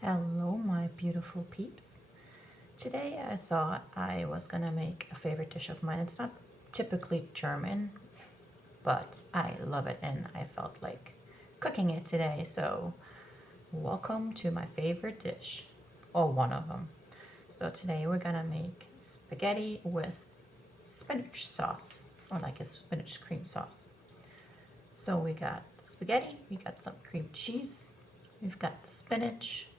Hello, my beautiful peeps. Today I thought I was gonna make a favorite dish of mine. It's not typically German, but I love it and I felt like cooking it today. So, welcome to my favorite dish, or one of them. So, today we're gonna make spaghetti with spinach sauce, or like a spinach cream sauce. So, we got the spaghetti, we got some cream cheese, we've got the spinach,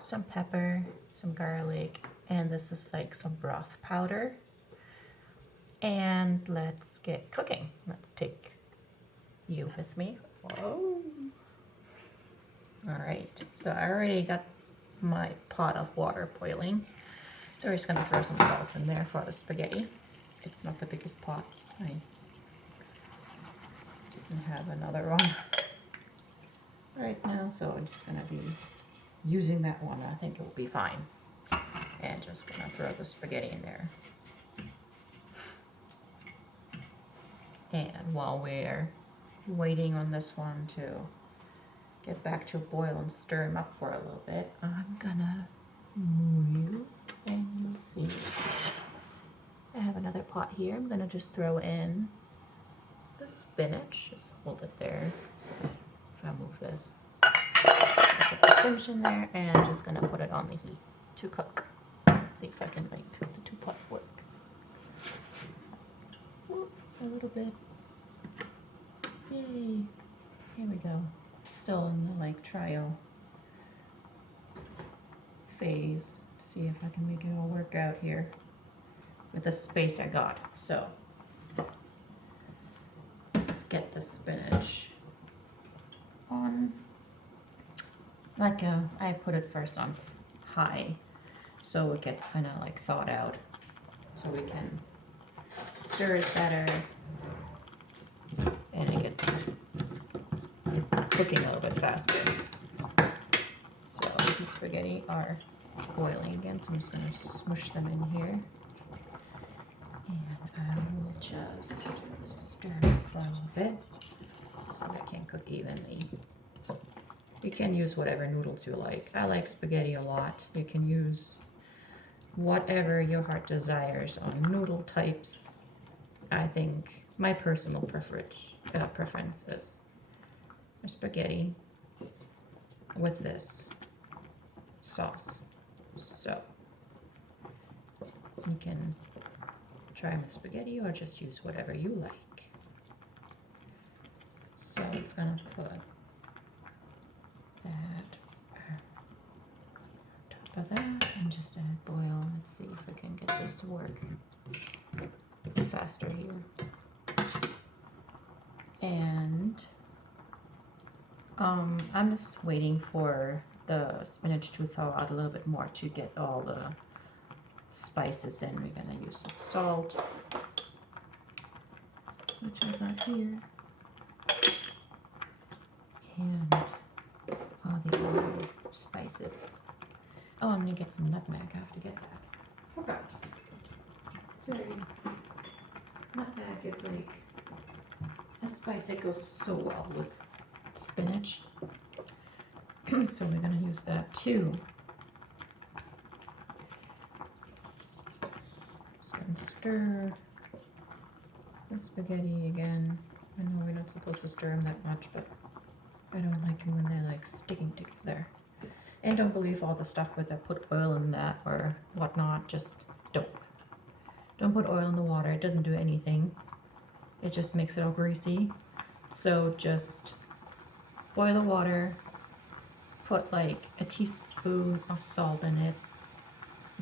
some pepper, some garlic, and this is like some broth powder. And let's get cooking. Let's take you with me. Whoa. All right, so I already got my pot of water boiling. So we're just gonna throw some salt in there for the spaghetti. It's not the biggest pot. I didn't have another one right now, so I'm just gonna be using that one. I think it will be fine. And just gonna throw the spaghetti in there. And while we're waiting on this one to get back to a boil and stir him up for a little bit, I'm gonna move you and you'll see. I have another pot here. I'm gonna just throw in the spinach. Just hold it there. So if I move this, put the spinach in there and just gonna put it on the heat to cook. See if I can make the two pots work. A little bit. Yay. Here we go. Still in the like trial phase. See if I can make it all work out here with the space I got. So let's get the spinach on. I put it first on high so it gets kind of like thawed out so we can stir it better and it gets cooking a little bit faster. So the spaghetti are boiling again, so I'm just going to smush them in here. And I will just stir it for a little bit so they can cook evenly. You can use whatever noodles you like. I like spaghetti a lot. You can use whatever your heart desires on noodle types. I think my personal preference is spaghetti with this sauce. So you can try with spaghetti or just use whatever you like. So it's gonna put that on top of that and just let it boil. Let's see if I can get this to work faster here. And I'm just waiting for the spinach to thaw out a little bit more to get all the spices in. We're gonna use some salt, which I got here, and all the other spices. Oh, I'm gonna get some nutmeg. I have to get that. Forgot. It's very nutmeg is like a spice that goes so well with spinach. So we're gonna use that too. Just gonna stir the spaghetti again. I know we're not supposed to stir them that much, but I don't like it when they're like sticking together. And don't believe all the stuff with that put oil in that or whatnot. Just don't. Don't put oil in the water. It doesn't do anything. It just makes it all greasy. So just boil the water. Put like a teaspoon of salt in it.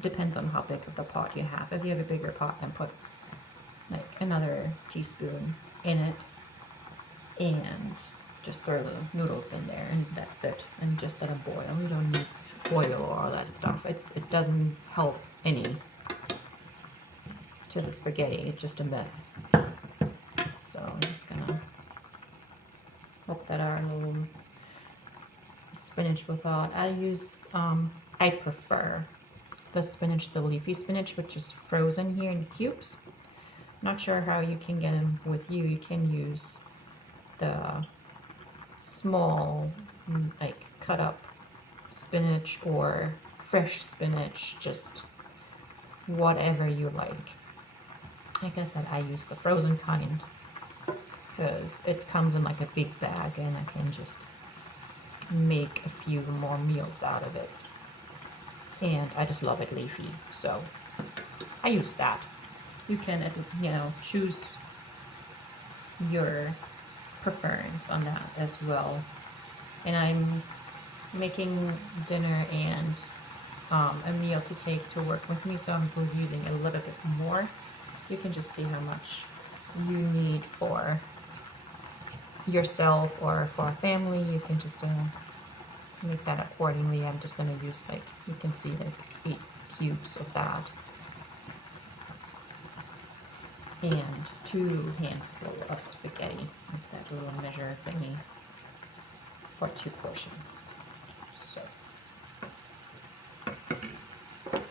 Depends on how big of the pot you have. If you have a bigger pot, then put like another teaspoon in it. And just throw the noodles in there and that's it. And just let them boil. We don't need oil or all that stuff. It doesn't help any to the spaghetti. It's just a myth. So I'm just gonna hope that our little spinach will thaw. I prefer the spinach, the leafy spinach, which is frozen here in cubes. Not sure how you can get them with you. You can use the small, like cut up spinach or fresh spinach, just whatever you like. Like I said, I use the frozen kind because it comes in like a big bag and I can just make a few more meals out of it. And I just love it leafy, so I use that. You can, choose your preference on that as well. And I'm making dinner and a meal to take to work with me, so I'm using a little bit more. You can just see how much you need for yourself or for a family. You can just make that accordingly. I'm just going to use, like, you can see, like 8 cubes of that. And 2 handfuls of spaghetti with that little measure thingy for 2 portions. So at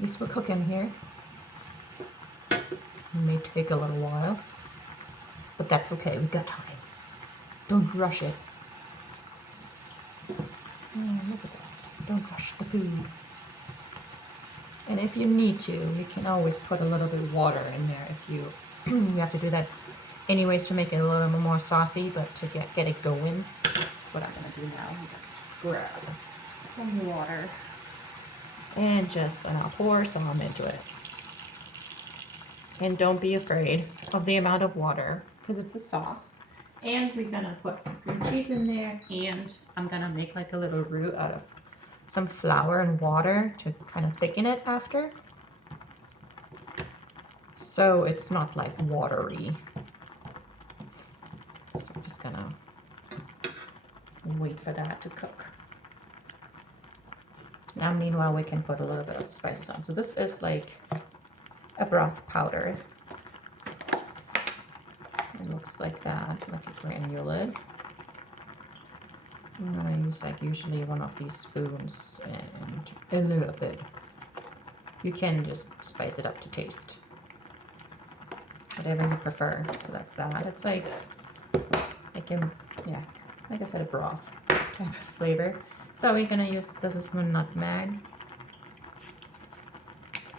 least we're cooking here. It may take a little while, but that's okay. We've got time. Don't rush it. Oh, look at that. Don't rush the food. And if you need to, you can always put a little bit of water in there if you you have to do that anyways to make it a little bit more saucy, but to get it going. That's what I'm gonna do now. I'm gonna just grab some water and just gonna pour some into it. And don't be afraid of the amount of water because it's a sauce. And we're gonna put some cream cheese in there, and I'm gonna make like a little roux out of some flour and water to kind of thicken it after. So it's not like watery. So I'm just gonna wait for that to cook. Now meanwhile we can put a little bit of spices on. So this is like a broth powder. It looks like that, like a granulate. I'm gonna use like usually one of these spoons and a little bit. You can just spice it up to taste. Whatever you prefer. So that's that. It's like like I said, a broth type of flavor. So we're gonna use, this is some nutmeg.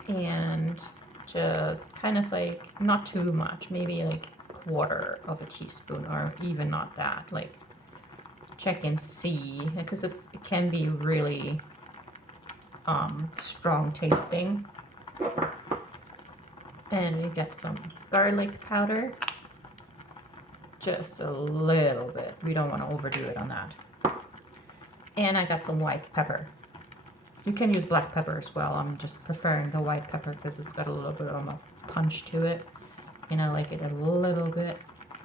And just kind of like, not too much, maybe like 1/4 of a teaspoon, or even not that, like check and see, because it can be really strong tasting. And we get some garlic powder, just a little bit. We don't want to overdo it on that. And I got some white pepper. You can use black pepper as well. I'm just preferring the white pepper because it's got a little bit of a punch to it, and I like it a little bit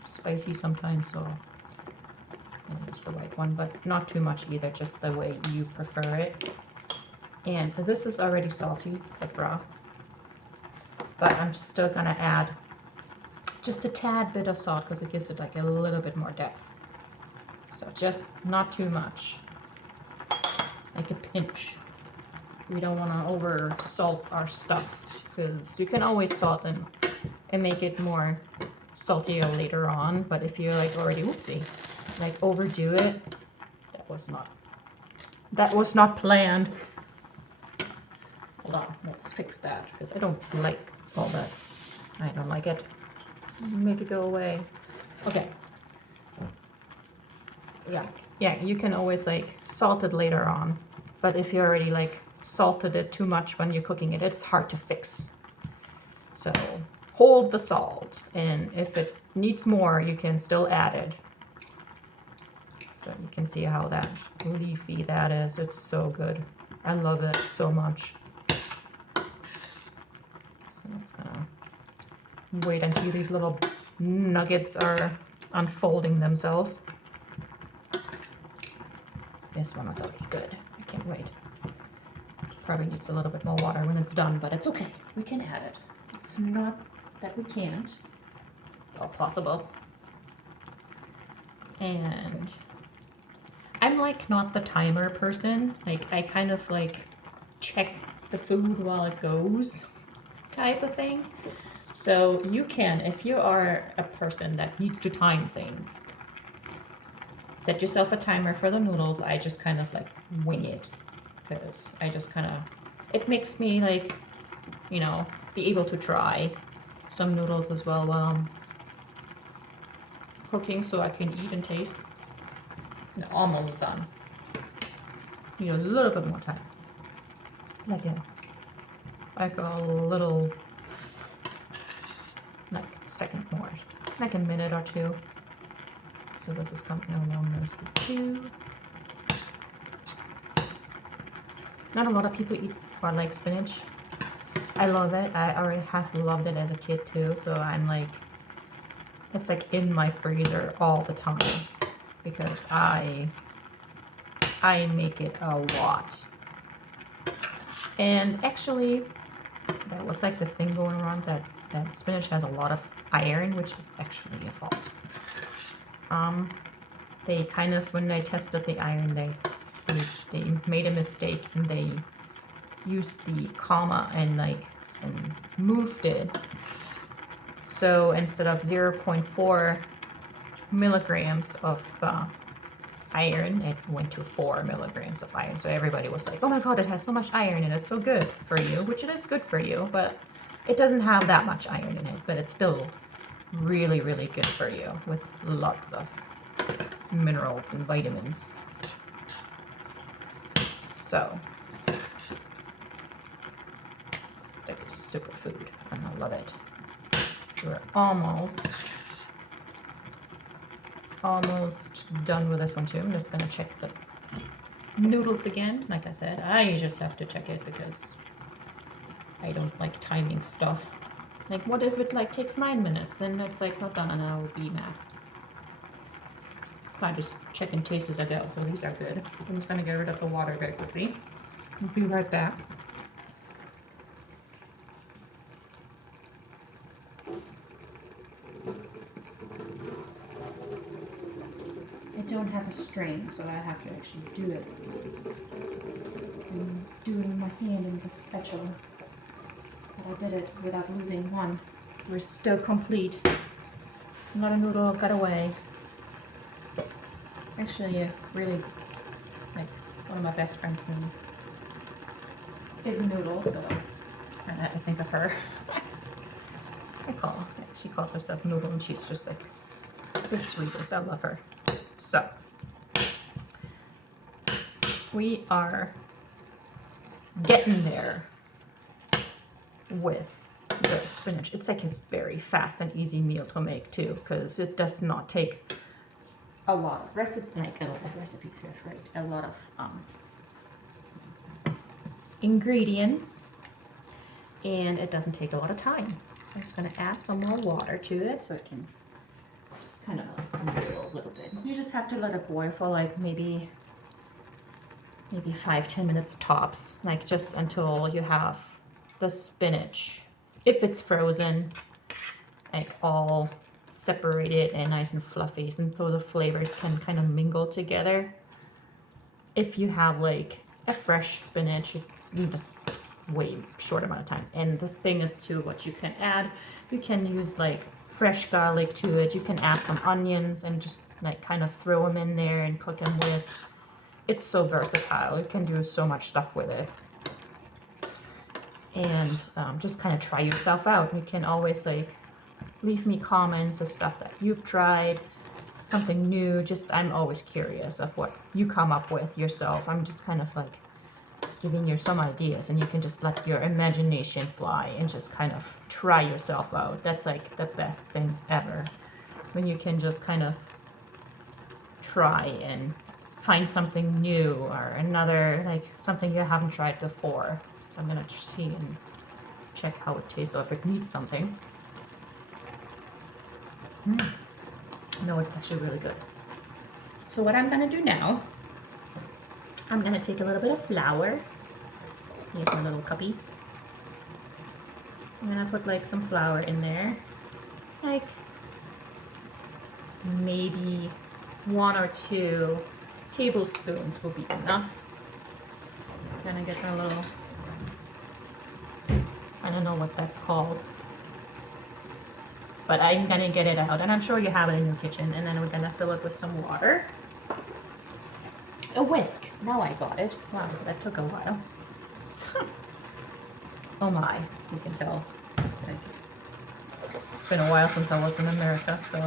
spicy sometimes, so I'm gonna use the white one, but not too much either, just the way you prefer it. And this is already salty, the broth, but I'm still gonna add just a tad bit of salt because it gives it like a little bit more depth. So just not too much, like a pinch. We don't want to over salt our stuff because you can always salt and make it more saltier later on. But if you're like already, like overdo it, that was not planned. Hold on, let's fix that because I don't like all that. I don't like it. Make it go away. Okay. Yeah, you can always like salt it later on. But if you already like salted it too much when you're cooking it, it's hard to fix. So hold the salt, and if it needs more, you can still add it. So you can see how that leafy that is. It's so good. I love it so much. So it's gonna wait until these little nuggets are unfolding themselves. This one is already good. I can't wait. Probably needs a little bit more water when it's done, but it's okay. We can add it. It's not that we can't. It's all possible. And I'm like not the timer person. Like I kind of like check the food while it goes type of thing. So you can, if you are a person that needs to time things, set yourself a timer for the noodles. I just kind of like wing it because I just kind of, it makes me like, you know, be able to try some noodles as well while I'm cooking so I can eat and taste. And almost done. Need a little bit more time. Like a little, like second more, like a minute or two. So this is coming along nicely too. Not a lot of people eat or like spinach. I love it. I already have loved it as a kid too. So I'm like, it's like in my freezer all the time because I make it a lot. And actually, there was like this thing going around that spinach has a lot of iron, which is actually a fault. They kind of, when they tested the iron, they made a mistake and they used the comma and moved it. So instead of 0.4 milligrams of iron, it went to 4 milligrams of iron. So everybody was like, oh my god, it has so much iron and it's so good for you, which it is good for you, but it doesn't have that much iron in it, but it's still really, really good for you with lots of minerals and vitamins. So it's like a superfood and I love it. We're almost done with this one too. I'm just gonna check the noodles again. Like I said, I just have to check it because I don't like timing stuff. Like what if it like takes 9 minutes and it's like not done and I will be mad. I just check and taste as I go. So these are good. I'm just gonna get rid of the water very quickly. I'll be right back. I don't have a strain, so I have to actually do it. I'm doing my hand in the spatula. But I did it without losing one. We're still complete. Not a noodle got away. Actually, really, like, one of my best friends' name is Noodle, so I think of her. She calls herself Noodle, and she's just like the sweetest. I love her. So, we are getting there with the spinach. It's like a very fast and easy meal to make too, because it does not take a lot of recipes, right? A lot of ingredients, and it doesn't take a lot of time. I'm just gonna add some more water to it so it can just kind of boil a little bit. You just have to let it boil for like maybe 5-10 minutes tops, like just until you have the spinach, if it's frozen, like all separated and nice and fluffy, and so the flavors can kind of mingle together. If you have like a fresh spinach, you just wait a short amount of time. And the thing is too, what you can add, you can use like fresh garlic to it. You can add some onions and just like kind of throw them in there and cook them with. It's so versatile. You can do so much stuff with it. And just kind of try yourself out. You can always like leave me comments of stuff that you've tried, something new. Just, I'm always curious of what you come up with yourself. I'm just kind of like giving you some ideas, and you can just let your imagination fly and just kind of try yourself out. That's like the best thing ever, when you can just kind of try and find something new or another, like something you haven't tried before. So I'm gonna see and check how it tastes or if it needs something. No, it's actually really good. So what I'm gonna do now, I'm gonna take a little bit of flour. Here's my little cuppy. I'm gonna put like some flour in there, like maybe 1 or 2 tablespoons will be enough. I'm gonna get my little, I don't know what that's called, but I'm gonna get it out, and I'm sure you have it in your kitchen. And then we're gonna fill it with some water. a whisk. Now I got it. Wow, that took a while. So, oh my, you can tell. Like, it's been a while since I was in America, so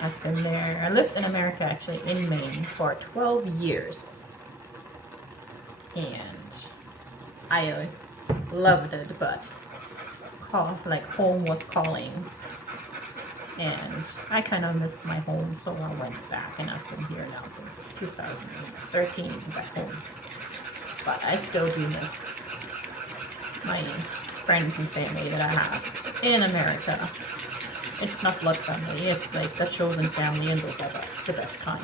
I've been there. I lived in America actually in Maine for 12 years. And I loved it, but like home was calling. And I kind of missed my home, so I went back, and I've been here now since 2013 back home. But I still do miss my friends and family that I have in America. It's not blood family, it's like the chosen family, and those are the best kind.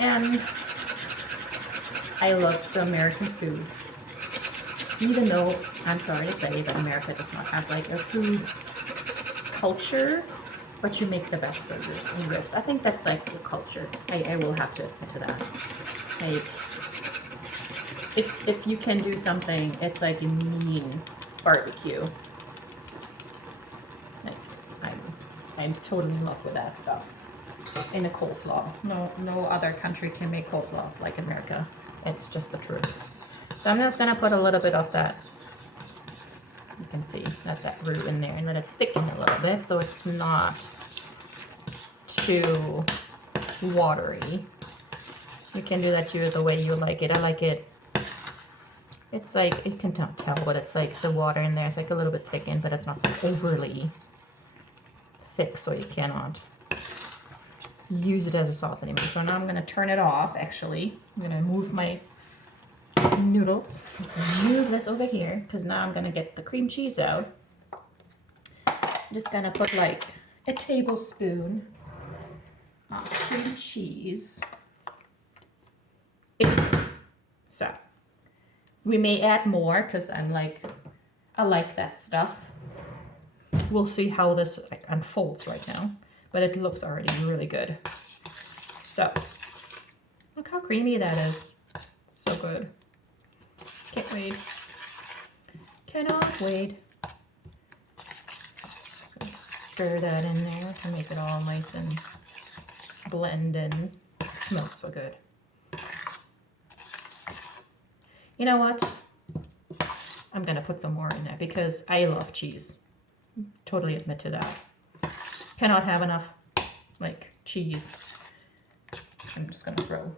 And I love the American food. Even though I'm sorry to say that America does not have like a food culture, but you make the best burgers and ribs. I think that's like the culture. I will have to admit to that. Like, if you can do something, it's like a mean barbecue. Like, I'm totally in love with that stuff. In a coleslaw. No other country can make coleslaws like America. It's just the truth. So I'm just gonna put a little bit of that. You can see that root in there and let it thicken a little bit so it's not too watery. You can do that too the way you like it. I like it. It's like, you can tell, but it's like the water in there is like a little bit thickened, but it's not overly thick, so you cannot use it as a sauce anymore. So now I'm gonna turn it off. Actually, I'm gonna move my noodles. I'm gonna move this over here because now I'm gonna get the cream cheese out. I'm just gonna put like a tablespoon of cream cheese in. So we may add more because I like that stuff. We'll see how this like unfolds right now, but it looks already really good. So look how creamy that is. So good. Can't wait. Cannot wait. So stir that in there to make it all nice and blend in. It smells so good. You know what? I'm gonna put some more in there because I love cheese. Totally admit to that. Cannot have enough like cheese. I'm just gonna throw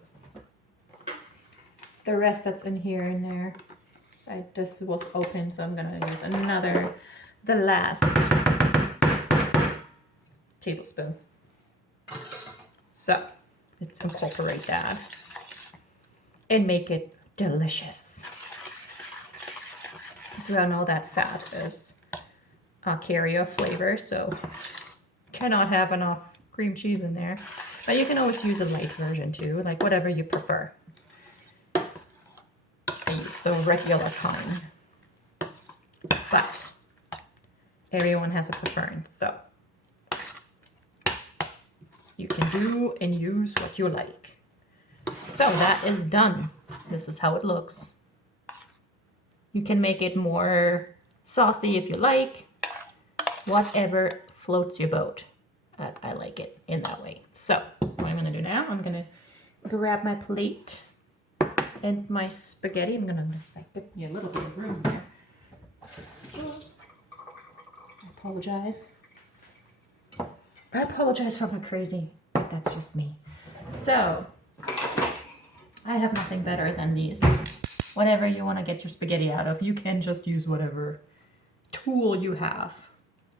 the rest that's in here in there. This was open, so I'm gonna use the last tablespoon. So let's incorporate that and make it delicious. Because we all know that fat is a carrier of flavor, so cannot have enough cream cheese in there. But you can always use a light version too, like whatever you prefer. I use the regular kind, but everyone has a preference, so you can do and use what you like. So that is done. This is how it looks. You can make it more saucy if you like, whatever floats your boat. I like it in that way. So what I'm gonna do now, I'm gonna grab my plate and my spaghetti. I'm gonna just like give me a little bit of room here. I apologize for my crazy, but that's just me. So I have nothing better than these. Whatever you want to get your spaghetti out of, you can just use whatever tool you have.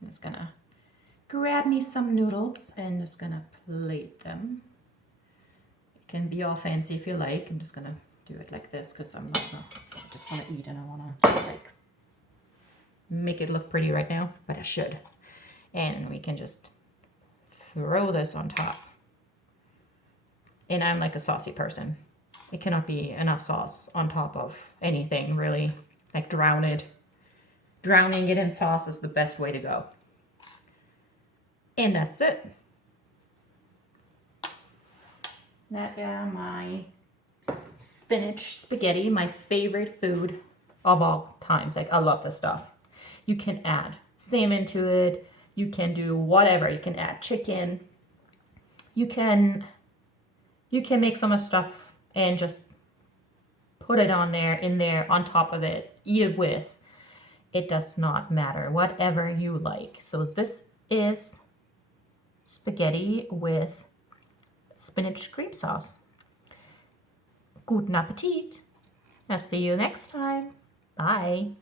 I'm just gonna grab me some noodles and just gonna plate them. It can be all fancy if you like. I'm just gonna do it like this because I just want to eat and I want to just like make it look pretty right now, but I should. And we can just throw this on top. And I'm like a saucy person. It cannot be enough sauce on top of anything, really. Like drowning it in sauce is the best way to go. And that's it. That are my spinach spaghetti, my favorite food of all times. Like, I love this stuff. You can add salmon to it. You can do whatever. You can add chicken. You can You can make so much stuff and just put it on there, in there, on top of it, eat it with. It does not matter, whatever you like. So this is spaghetti with spinach cream sauce. Guten Appetit. I'll see you next time. Bye.